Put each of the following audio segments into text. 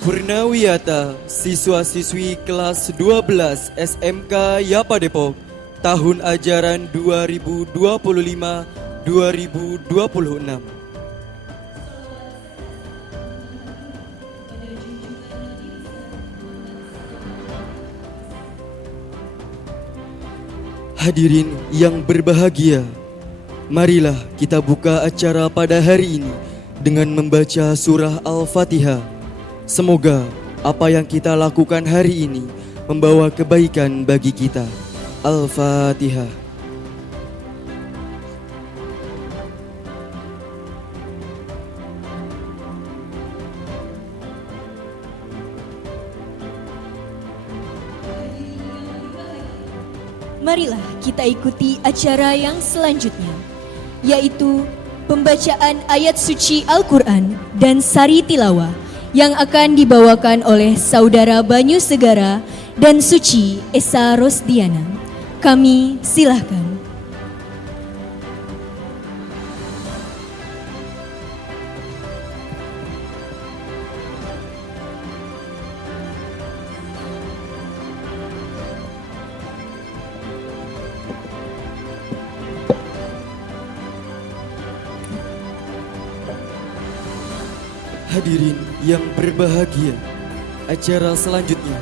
Purnawiyata, siswa-siswi kelas 12 SMK Yapa Depok, tahun ajaran 2025-2026. Hadirin yang berbahagia, marilah kita buka acara pada hari ini dengan membaca surah Al-Fatihah. Semoga apa yang kita lakukan hari ini membawa kebaikan bagi kita. Al-Fatihah. Marilah kita ikuti acara yang selanjutnya, yaitu pembacaan ayat suci Al-Quran dan sari tilawah yang akan dibawakan oleh Saudara Banyu Segara dan Suci Esa Rosdiana. Kami silahkan. Hadirin yang berbahagia, acara selanjutnya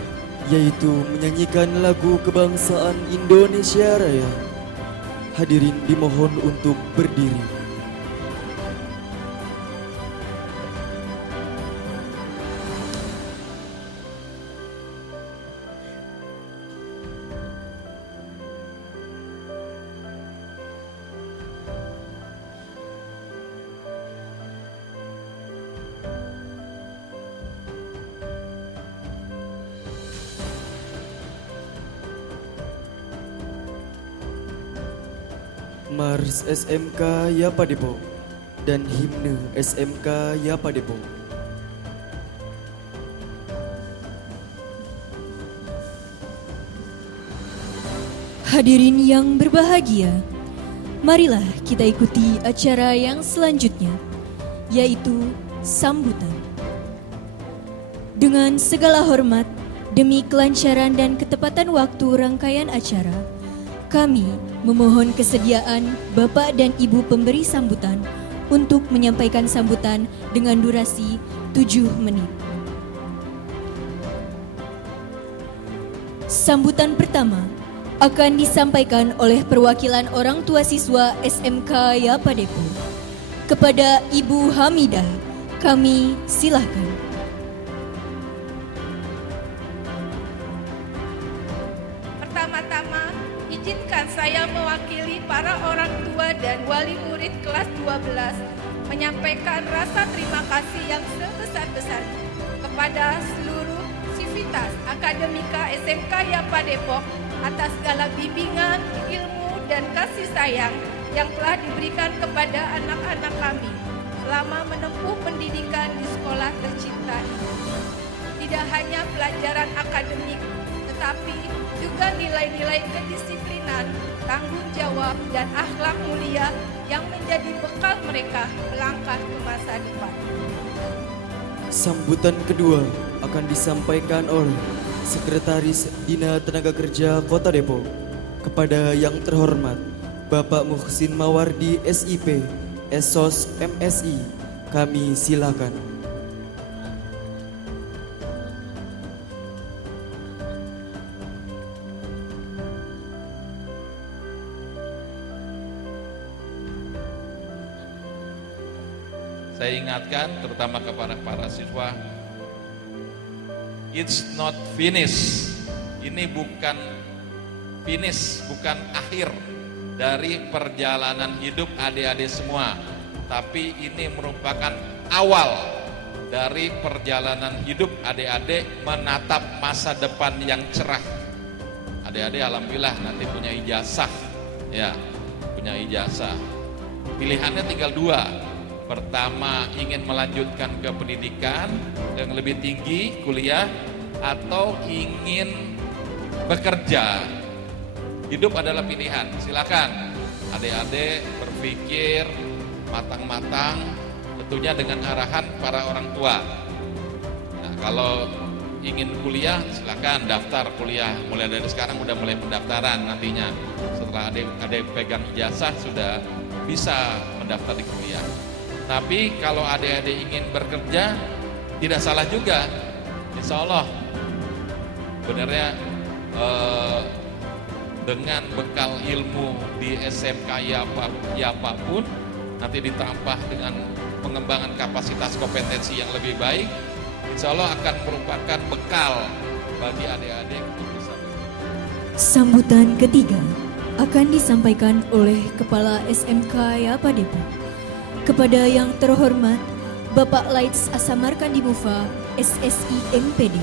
yaitu menyanyikan lagu kebangsaan Indonesia Raya. Hadirin dimohon untuk berdiri. Mars SMK Yapa Depok dan himne SMK Yapa Depok. Hadirin yang berbahagia, marilah kita ikuti acara yang selanjutnya, yaitu sambutan. Dengan segala hormat, demi kelancaran dan ketepatan waktu rangkaian acara, kami memohon kesediaan Bapak dan Ibu pemberi sambutan untuk menyampaikan sambutan dengan durasi 7 menit. Sambutan pertama akan disampaikan oleh perwakilan orang tua siswa SMK Yapa Depok. Kepada Ibu Hamidah, kami silahkan. Pertama-tama, izinkan saya mewakili para orang tua dan wali murid kelas 12 menyampaikan rasa terima kasih yang sebesar-besarnya kepada seluruh sivitas akademika SMK Yapa Depok atas segala bimbingan, ilmu, dan kasih sayang yang telah diberikan kepada anak-anak kami selama menempuh pendidikan di sekolah tercinta ini. Tidak hanya pelajaran akademik, tetapi juga nilai-nilai kedisiplinan, tanggung jawab, dan akhlak mulia yang menjadi bekal mereka melangkah ke masa depan. Sambutan kedua akan disampaikan oleh Sekretaris Dina Tenaga Kerja Kota Depok. Kepada yang terhormat Bapak Muhsin Mawardi SIP, Esos MSI, kami silakan. Saya ingatkan terutama kepada para siswa, it's not finish. Ini bukan finish, bukan akhir dari perjalanan hidup adik-adik semua. Tapi ini merupakan awal dari perjalanan hidup adik-adik menatap masa depan yang cerah. Adik-adik alhamdulillah nanti punya ijazah, ya, punya ijazah. Pilihannya tinggal dua. Pertama, ingin melanjutkan ke pendidikan yang lebih tinggi, kuliah, atau ingin bekerja. Hidup adalah pilihan, silakan adik-adik berpikir matang-matang, tentunya dengan arahan para orang tua. Nah, kalau ingin kuliah silakan daftar kuliah, mulai dari sekarang udah mulai pendaftaran, nantinya setelah adik pegang ijazah sudah bisa mendaftar di kuliah. Tapi kalau adik-adik ingin bekerja tidak salah juga, insya Allah sebenarnya dengan bekal ilmu di SMK Yapa pun nanti ditambah dengan pengembangan kapasitas kompetensi yang lebih baik, insya Allah akan merupakan bekal bagi adik-adik untuk bisa bekerja. Sambutan ketiga akan disampaikan oleh Kepala SMK Yapa Depok. Kepada yang terhormat Bapak Laits Asamarkandi Mufa, SSI MPD,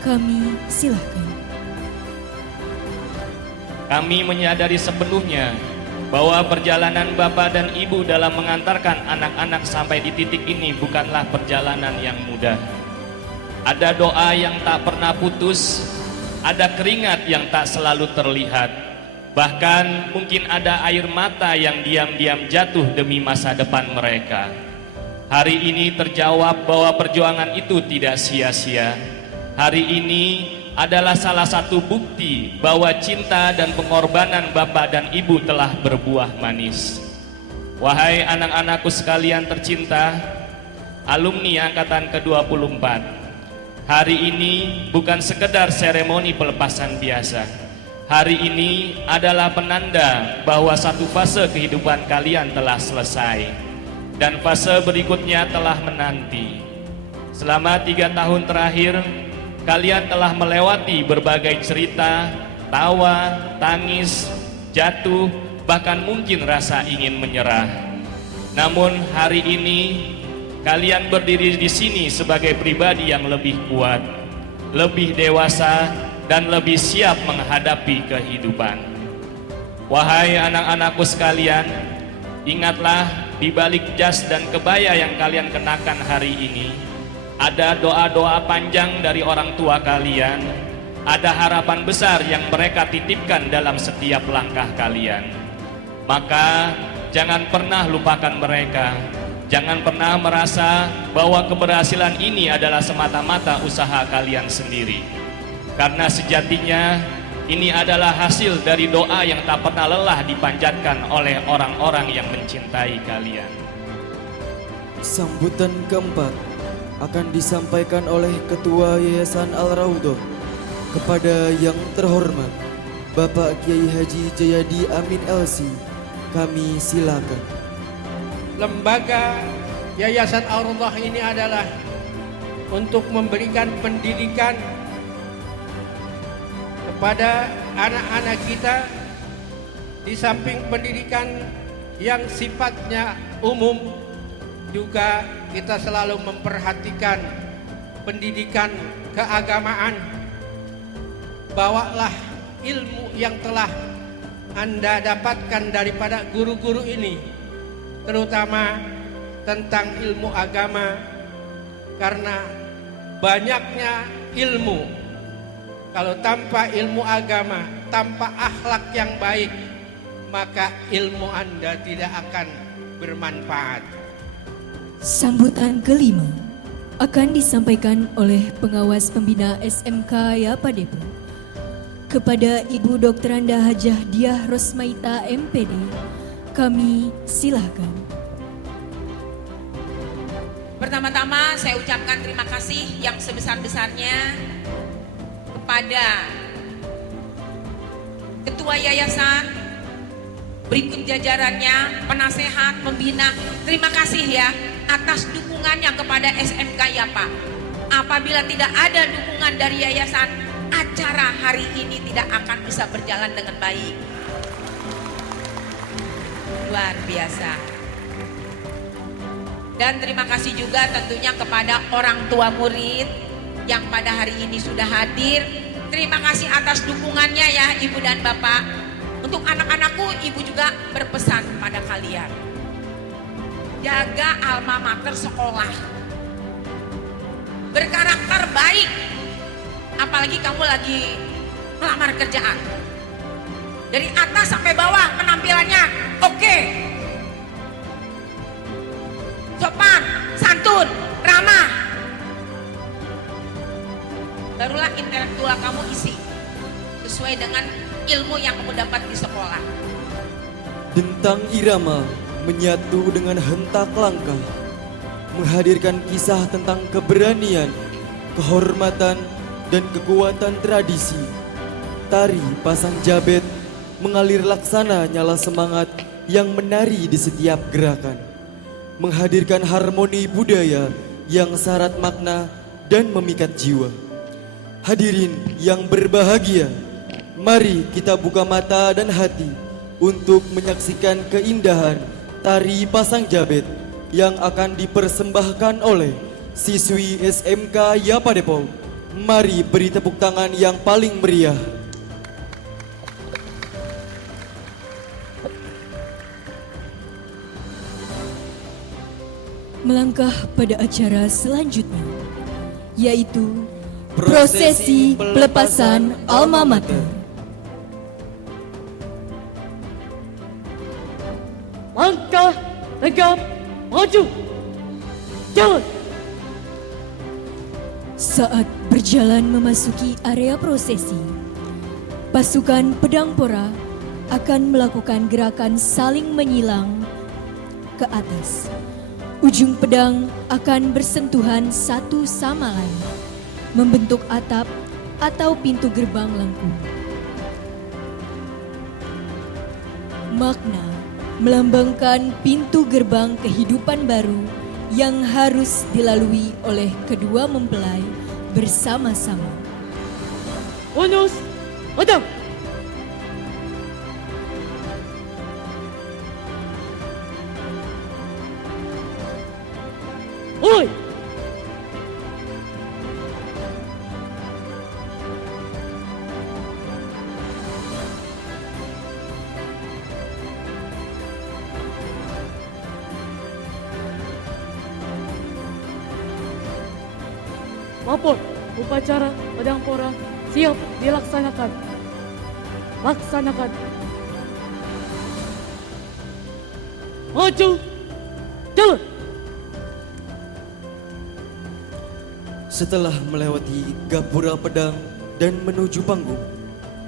kami silahkan. Kami menyadari sepenuhnya bahwa perjalanan Bapak dan Ibu dalam mengantarkan anak-anak sampai di titik ini bukanlah perjalanan yang mudah. Ada doa yang tak pernah putus, ada keringat yang tak selalu terlihat, bahkan mungkin ada air mata yang diam-diam jatuh demi masa depan mereka. Hari ini terjawab bahwa perjuangan itu tidak sia-sia. Hari ini adalah salah satu bukti bahwa cinta dan pengorbanan Bapak dan Ibu telah berbuah manis. Wahai anak-anakku sekalian tercinta, alumni angkatan ke-24, hari ini bukan sekedar seremoni pelepasan biasa. Hari ini adalah penanda bahwa satu fase kehidupan kalian telah selesai dan fase berikutnya telah menanti. Selama 3 tahun terakhir, kalian telah melewati berbagai cerita, tawa, tangis, jatuh, bahkan mungkin rasa ingin menyerah. Namun hari ini kalian berdiri di sini sebagai pribadi yang lebih kuat, lebih dewasa, dan lebih siap menghadapi kehidupan. Wahai anak-anakku sekalian, ingatlah di balik jas dan kebaya yang kalian kenakan hari ini, ada doa-doa panjang dari orang tua kalian, ada harapan besar yang mereka titipkan dalam setiap langkah kalian. Maka jangan pernah lupakan mereka. Jangan pernah merasa bahwa keberhasilan ini adalah semata-mata usaha kalian sendiri. Karena sejatinya ini adalah hasil dari doa yang tak pernah lelah dipanjatkan oleh orang-orang yang mencintai kalian. Sambutan keempat akan disampaikan oleh Ketua Yayasan Al-Raudhah. Kepada yang terhormat Bapak Kiai Haji Jayadi Amin LC, kami silakan. Lembaga Yayasan Al-Raudhah ini adalah untuk memberikan pendidikan kepada anak-anak kita, di samping pendidikan yang sifatnya umum, juga kita selalu memperhatikan pendidikan keagamaan. Bawalah ilmu yang telah Anda dapatkan daripada guru-guru ini, terutama tentang ilmu agama, karena banyaknya ilmu. Kalau tanpa ilmu agama, tanpa akhlak yang baik, maka ilmu Anda tidak akan bermanfaat. Sambutan kelima akan disampaikan oleh Pengawas Pembina SMK Yapa Depok. Kepada Ibu Dr. Anda Hajah Diah Rosmaita MPD, kami silahkan. Pertama-tama saya ucapkan terima kasih yang sebesar-besarnya kepada Ketua Yayasan, berikut jajarannya, penasehat, pembina. Terima kasih ya atas dukungannya kepada SMK Yapa. Apabila tidak ada dukungan dari yayasan, acara hari ini tidak akan bisa berjalan dengan baik. Luar biasa. Dan terima kasih juga tentunya kepada orang tua murid yang pada hari ini sudah hadir. Terima kasih atas dukungannya ya Ibu dan Bapak. Untuk anak-anakku, Ibu juga berpesan pada kalian. Jaga alma mater sekolah. Berkarakter baik. Apalagi kamu lagi melamar kerjaan. Dari atas sampai bawah penampilannya oke. Sopan, santun, ramah. barulah intelektual kamu isi sesuai dengan ilmu yang kamu dapat di sekolah. Dentang irama menyatu dengan hentak langkah, menghadirkan kisah tentang keberanian, kehormatan, dan kekuatan tradisi. Tari Pasang Jabet mengalir laksana nyala semangat yang menari di setiap gerakan, menghadirkan harmoni budaya yang syarat makna dan memikat jiwa. Hadirin yang berbahagia, mari kita buka mata dan hati untuk menyaksikan keindahan Tari Pasang Jabet yang akan dipersembahkan oleh siswi SMK Yapa Depok. Mari beri tepuk tangan yang paling meriah. Melangkah pada acara selanjutnya, yaitu prosesi pelepasan alma mater. Langkah tegap maju, jalan. Saat berjalan memasuki area prosesi, pasukan pedang pora akan melakukan gerakan saling menyilang ke atas. Ujung pedang akan bersentuhan satu sama lain, membentuk atap atau pintu gerbang lengkung. Makna melambangkan pintu gerbang kehidupan baru yang harus dilalui oleh kedua mempelai bersama-sama. Bonus, pedang. Oi. Lapor, upacara pedang pora siap dilaksanakan. Laksanakan. Maju, jalan. Setelah melewati gapura pedang dan menuju panggung,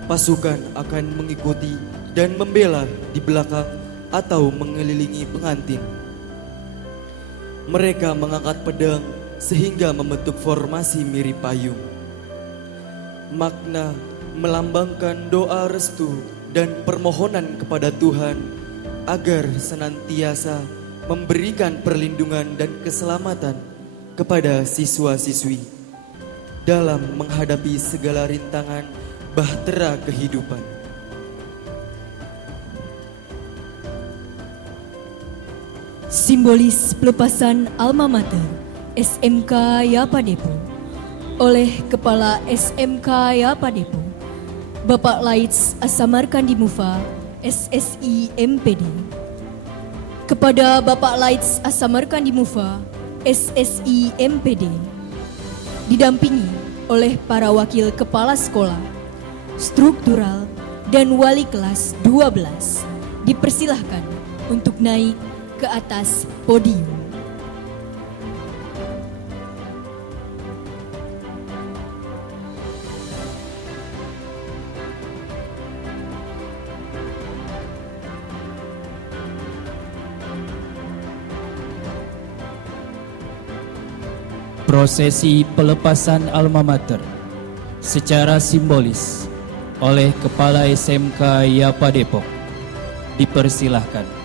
pasukan akan mengikuti dan membela di belakang atau mengelilingi pengantin. Mereka mengangkat pedang sehingga membentuk formasi mirip payung. Makna melambangkan doa restu dan permohonan kepada Tuhan agar senantiasa memberikan perlindungan dan keselamatan kepada siswa-siswi dalam menghadapi segala rintangan bahtera kehidupan. Simbolis pelepasan alma mater SMK Yapa Depok oleh Kepala SMK Yapa Depok, Bapak Laits Asamarkandi Mufa, SSI MPD. Kepada Bapak Laits Asamarkandi Mufa, SSI MPD, didampingi oleh para wakil kepala sekolah, struktural, dan wali kelas 12, dipersilahkan untuk naik ke atas podium. Prosesi pelepasan alma mater secara simbolis oleh Kepala SMK Yapa Depok dipersilahkan.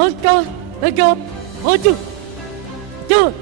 Langkah tegap maju. Jalan.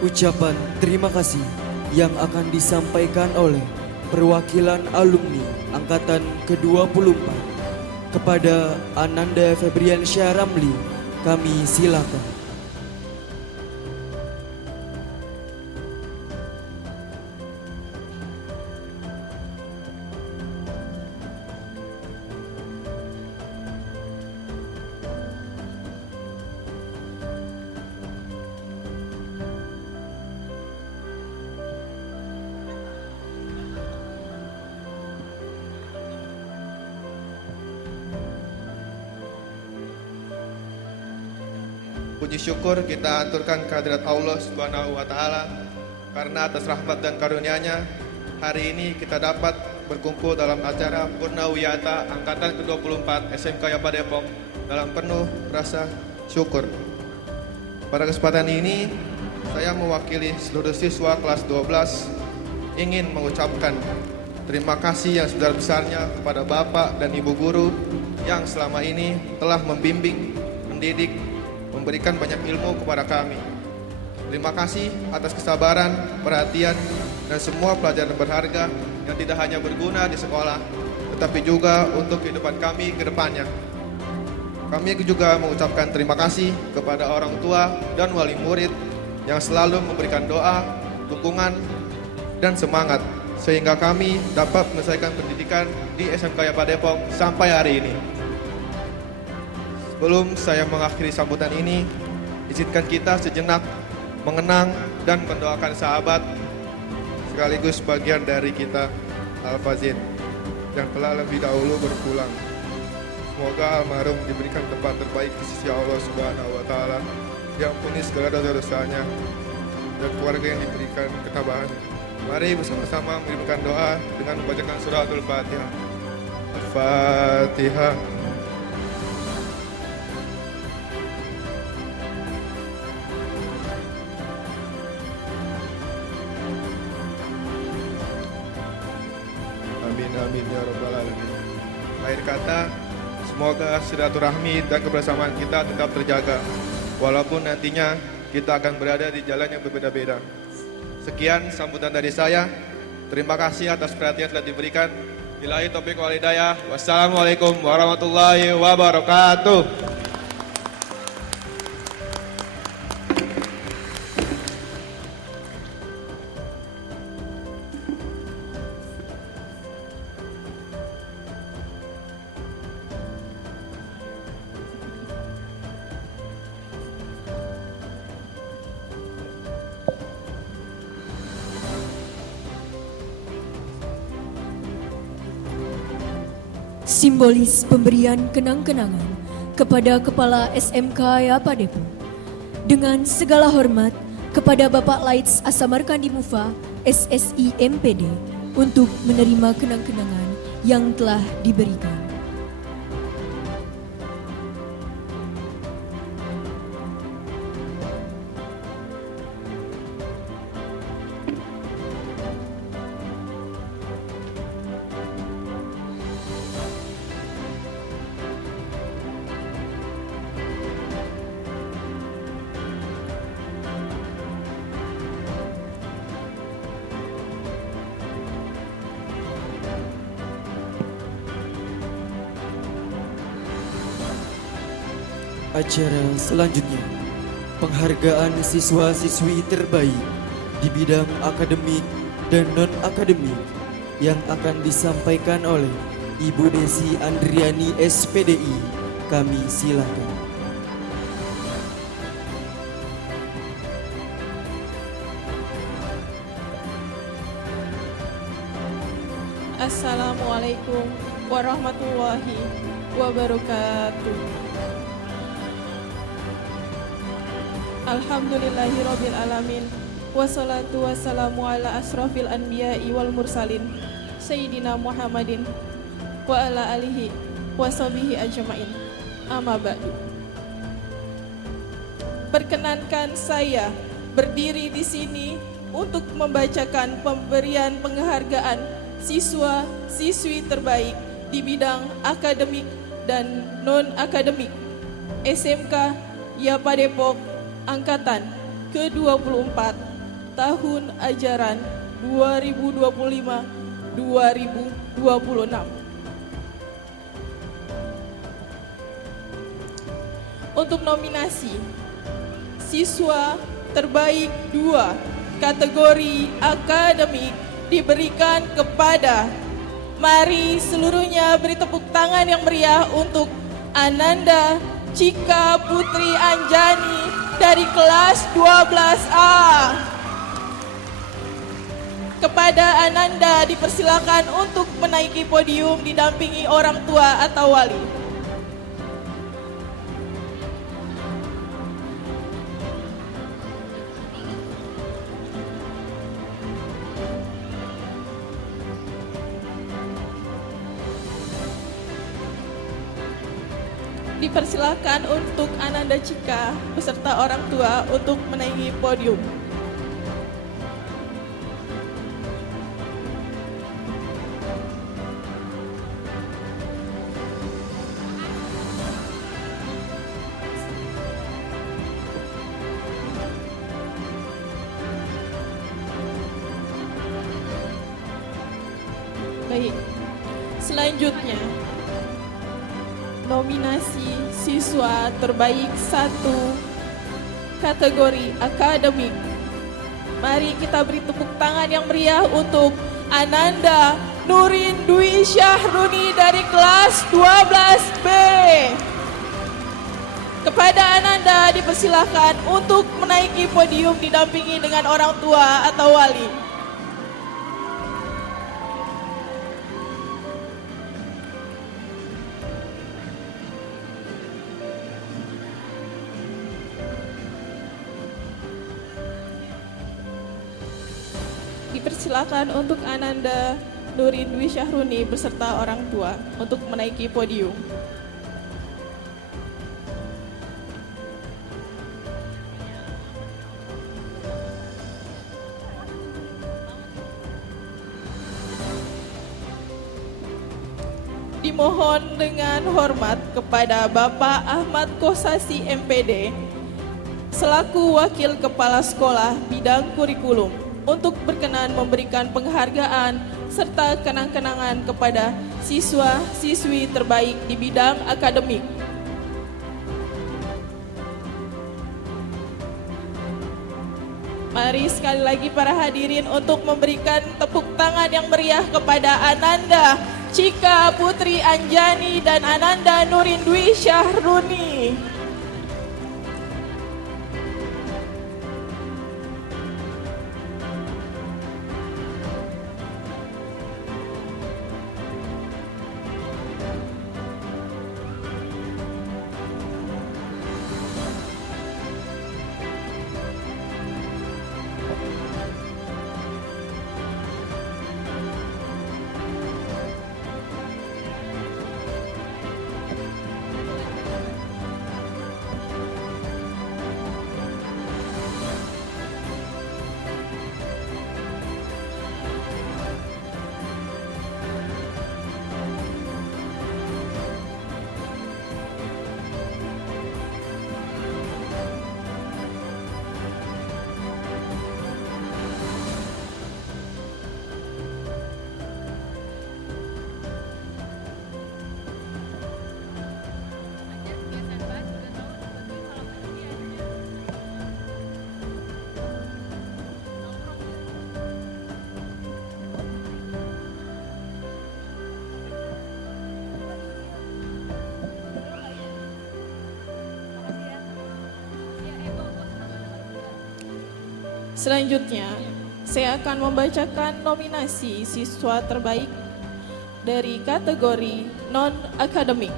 Ucapan terima kasih yang akan disampaikan oleh perwakilan alumni Angkatan ke-24 kepada Ananda Febriansyah Ramli, kami silakan. Puji syukur kita aturkan kehadirat Allah Subhanahu wa Ta'ala, karena atas rahmat dan karunia-Nya hari ini kita dapat berkumpul dalam acara Purnawiyata Angkatan ke-24 SMK Yapa Depok dalam penuh rasa syukur. Pada kesempatan ini saya mewakili seluruh siswa kelas 12 ingin mengucapkan terima kasih yang sebesar-besarnya kepada Bapak dan Ibu Guru yang selama ini telah membimbing, mendidik, memberikan banyak ilmu kepada kami. Terima kasih atas kesabaran, perhatian, dan semua pelajaran berharga yang tidak hanya berguna di sekolah, tetapi juga untuk kehidupan kami ke depannya. Kami juga mengucapkan terima kasih kepada orang tua dan wali murid yang selalu memberikan doa, dukungan, dan semangat sehingga kami dapat menyelesaikan pendidikan di SMK Yapa Depok sampai hari ini. Sebelum saya mengakhiri sambutan ini, izinkan kita sejenak mengenang dan mendoakan sahabat sekaligus bagian dari kita, Al-Fazin, yang telah lebih dahulu berpulang. Semoga almarhum diberikan tempat terbaik di sisi Allah Subhanahu wa Ta'ala, diampuni segala dosa-dosanya, dan keluarga yang diberikan ketabahan. Mari bersama-sama mengirimkan doa dengan membacakan surah Al-Fatihah. Al-Fatihah. Amin ya rabbal alamin. Akhir kata, semoga silaturahmi dan kebersamaan kita tetap terjaga walaupun nantinya kita akan berada di jalan yang berbeda-beda. Sekian sambutan dari saya. Terima kasih atas perhatian telah diberikan. Billahi taufiq wal hidayah. Wassalamualaikum warahmatullahi wabarakatuh. Simbolis pemberian kenang-kenangan kepada Kepala SMK Yapa Depok. Dengan segala hormat kepada Bapak Laits Asamarkandi Mufa SSI MPD untuk menerima kenang-kenangan yang telah diberikan. Acara selanjutnya, penghargaan siswa-siswi terbaik di bidang akademik dan non-akademik yang akan disampaikan oleh Ibu Desi Andriani SPDI. Kami silakan. Assalamualaikum warahmatullahi wabarakatuh. Alhamdulillahirabbil alamin. Wassalatu wassalamu ala asrofil anbiya'i wal mursalin Sayyidina Muhammadin wa ala alihi wa sahbihi ajma'in. Amma ba'du. Perkenankan saya berdiri di sini untuk membacakan pemberian penghargaan siswa-siswi terbaik di bidang akademik dan non-akademik SMK Yapa Depok Angkatan ke-24 tahun ajaran 2025-2026. Untuk nominasi siswa terbaik 2 kategori akademik diberikan kepada, mari seluruhnya beri tepuk tangan yang meriah untuk Ananda Cika Putri Anjani dari kelas 12A. Kepada Ananda dipersilakan untuk menaiki podium didampingi orang tua atau wali. Dipersilakan untuk Ananda Cika beserta orang tua untuk menaiki podium. Baik, selanjutnya nominasi siswa terbaik 1 kategori akademik. Mari kita beri tepuk tangan yang meriah untuk Ananda Nurin Dwi Syahruni dari kelas 12B. Kepada Ananda dipersilahkan untuk menaiki podium didampingi dengan orang tua atau wali. Dipersilakan untuk Ananda Nurin Dwi Syahruni beserta orang tua untuk menaiki podium. Dimohon dengan hormat kepada Bapak Ahmad Kosasi MPD selaku Wakil Kepala Sekolah Bidang Kurikulum untuk berkenan memberikan penghargaan serta kenang-kenangan kepada siswa-siswi terbaik di bidang akademik. Mari sekali lagi para hadirin untuk memberikan tepuk tangan yang meriah kepada Ananda Cika Putri Anjani dan Ananda Nurin Dwi Syahruni. Selanjutnya, saya akan membacakan nominasi siswa terbaik dari kategori non-akademik.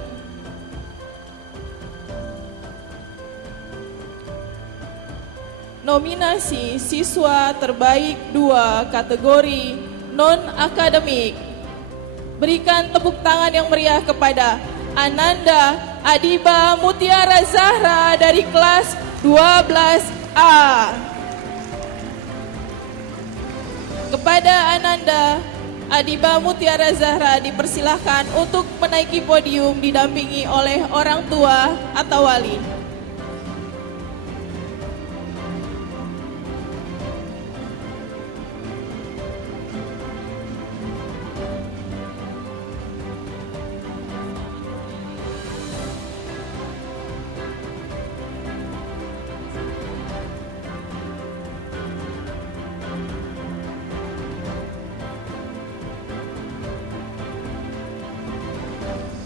Nominasi siswa terbaik 2 kategori non-akademik. Berikan tepuk tangan yang meriah kepada Ananda Adiba Mutiara Zahra dari kelas 12A. Kepada Ananda Adiba Mutiara Zahra dipersilahkan untuk menaiki podium didampingi oleh orang tua atau wali.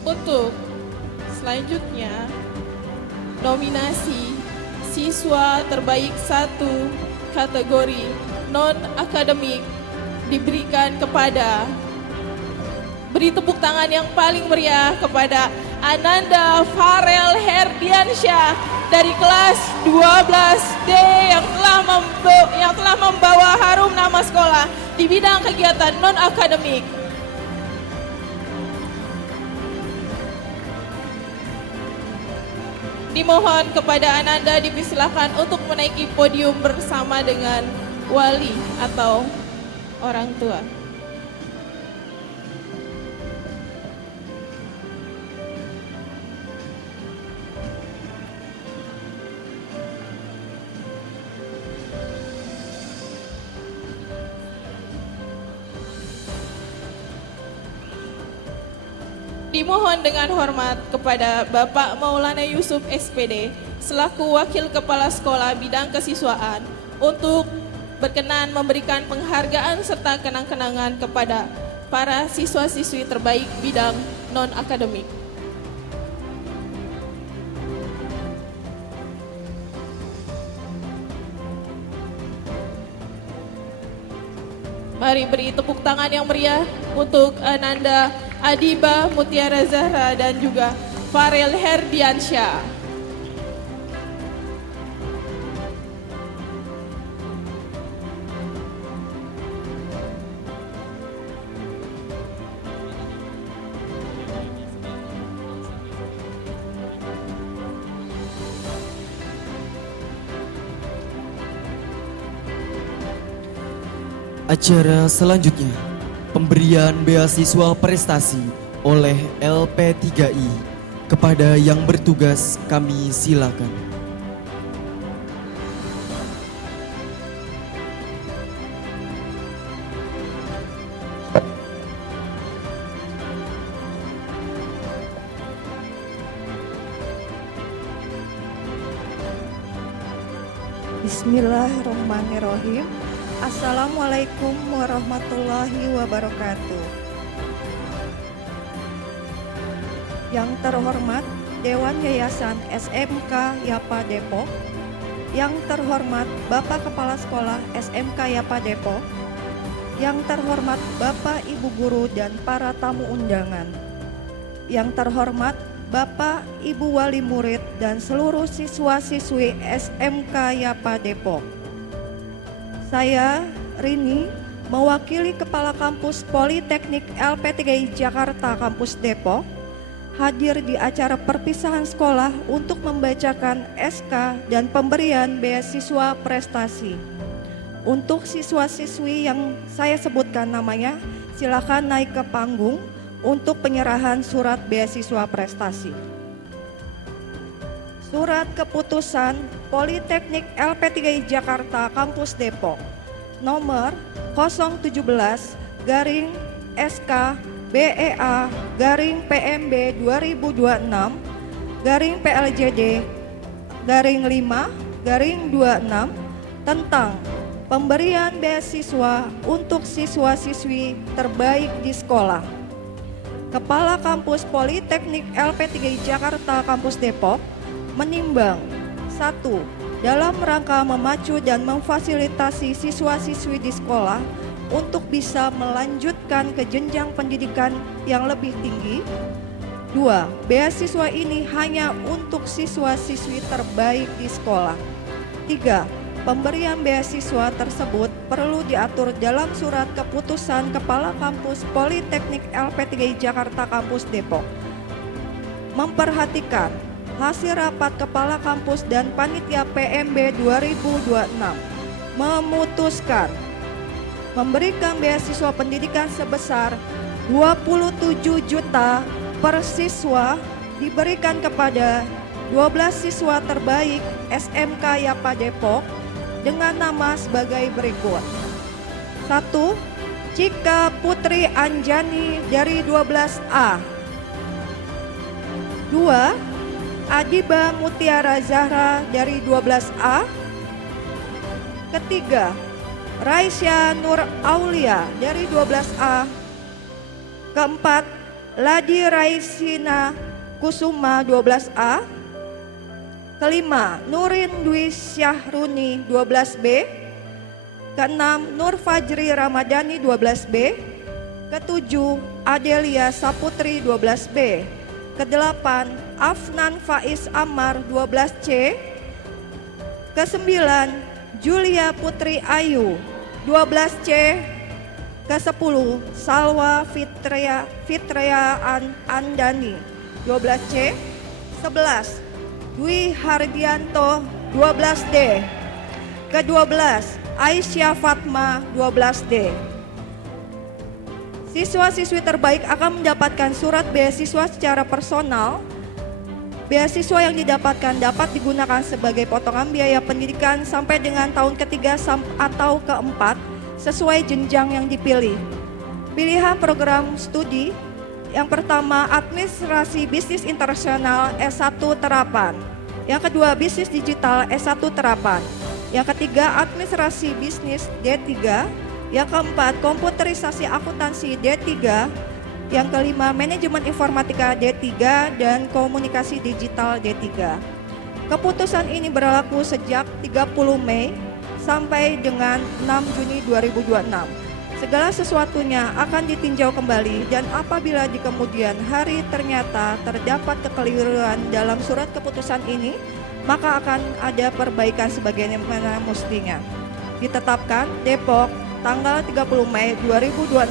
Untuk selanjutnya, nominasi siswa terbaik 1 kategori non-akademik diberikan kepada, beri tepuk tangan yang paling meriah kepada Ananda Farel Herdiansyah dari kelas 12D yang telah membawa harum nama sekolah di bidang kegiatan non-akademik. Dimohon kepada Ananda dipersilakan untuk menaiki podium bersama dengan wali atau orang tua. Dimohon dengan hormat kepada Bapak Maulana Yusuf SPD selaku Wakil Kepala Sekolah Bidang Kesiswaan untuk berkenan memberikan penghargaan serta kenang-kenangan kepada para siswa-siswi terbaik bidang non-akademik. Mari beri tepuk tangan yang meriah untuk Ananda Adiba Mutiara Zahra dan juga Farel Herdiansyah. Acara selanjutnya, pemberian beasiswa prestasi oleh LP3I. Kepada yang bertugas kami silakan. Bismillahirrahmanirrahim. Assalamualaikum warahmatullahi wabarakatuh. Yang terhormat Dewan Yayasan SMK Yapa Depok, yang terhormat Bapak Kepala Sekolah SMK Yapa Depok, yang terhormat Bapak Ibu Guru dan para tamu undangan, yang terhormat Bapak Ibu Wali Murid dan seluruh siswa-siswi SMK Yapa Depok. Saya, Rini, mewakili Kepala Kampus Politeknik LP3I Jakarta Kampus Depok, hadir di acara perpisahan sekolah untuk membacakan SK dan pemberian beasiswa prestasi. Untuk siswa-siswi yang saya sebutkan namanya, silakan naik ke panggung untuk penyerahan surat beasiswa prestasi. Surat keputusan Politeknik LP3I Jakarta Kampus Depok nomor 017/SK/BEA/PMB 2026/PLJD/5/26 tentang pemberian beasiswa untuk siswa-siswi terbaik di sekolah. Kepala Kampus Politeknik LP3I Jakarta Kampus Depok menimbang 1. dalam rangka memacu dan memfasilitasi siswa-siswi di sekolah untuk bisa melanjutkan ke jenjang pendidikan yang lebih tinggi. 2. Beasiswa ini hanya untuk siswa-siswi terbaik di sekolah. 3. Pemberian beasiswa tersebut perlu diatur dalam surat keputusan Kepala Kampus Politeknik LP3I Jakarta Kampus Depok. Memperhatikan hasil rapat Kepala Kampus dan Panitia PMB 2026 memutuskan memberikan beasiswa pendidikan sebesar 27 juta per siswa diberikan kepada 12 siswa terbaik SMK Yapa Depok dengan nama sebagai berikut. 1. Cika Putri Anjani dari 12A. 2. Adiba Mutiara Zahra dari 12A. Ketiga, Raisya Nur Aulia dari 12A. Keempat, Ladi Raisina Kusuma 12A. Kelima, Nurin Dwi Syahruni 12B. Keenam, Nur Fajri Ramadhani 12B. Ketujuh, Adelia Saputri 12B. Kedelapan, Afnan Faiz Amar 12C. Kesembilan, Julia Putri Ayu 12C. Ke-10, Salwa Fitria Andani 12C. 11, Dwi Hardianto 12D. Ke-12, Aisyah Fatma 12D. Siswa-siswi terbaik akan mendapatkan surat beasiswa secara personal. Beasiswa yang didapatkan dapat digunakan sebagai potongan biaya pendidikan sampai dengan tahun ketiga atau keempat sesuai jenjang yang dipilih. Pilihan program studi yang pertama, Administrasi Bisnis Internasional S1 Terapan. Yang kedua, Bisnis Digital S1 Terapan. Yang ketiga, Administrasi Bisnis D3. Yang keempat, Komputerisasi Akuntansi D3. Yang kelima, Manajemen Informatika D3 dan Komunikasi Digital D3. Keputusan ini berlaku sejak 30 Mei sampai dengan 6 Juni 2026. Segala sesuatunya akan ditinjau kembali dan apabila di kemudian hari ternyata terdapat kekeliruan dalam surat keputusan ini, maka akan ada perbaikan sebagaimana mestinya. Ditetapkan Depok tanggal 30 Mei 2026,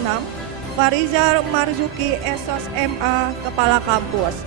Farizar Marzuki SOS MA Kepala Kampus.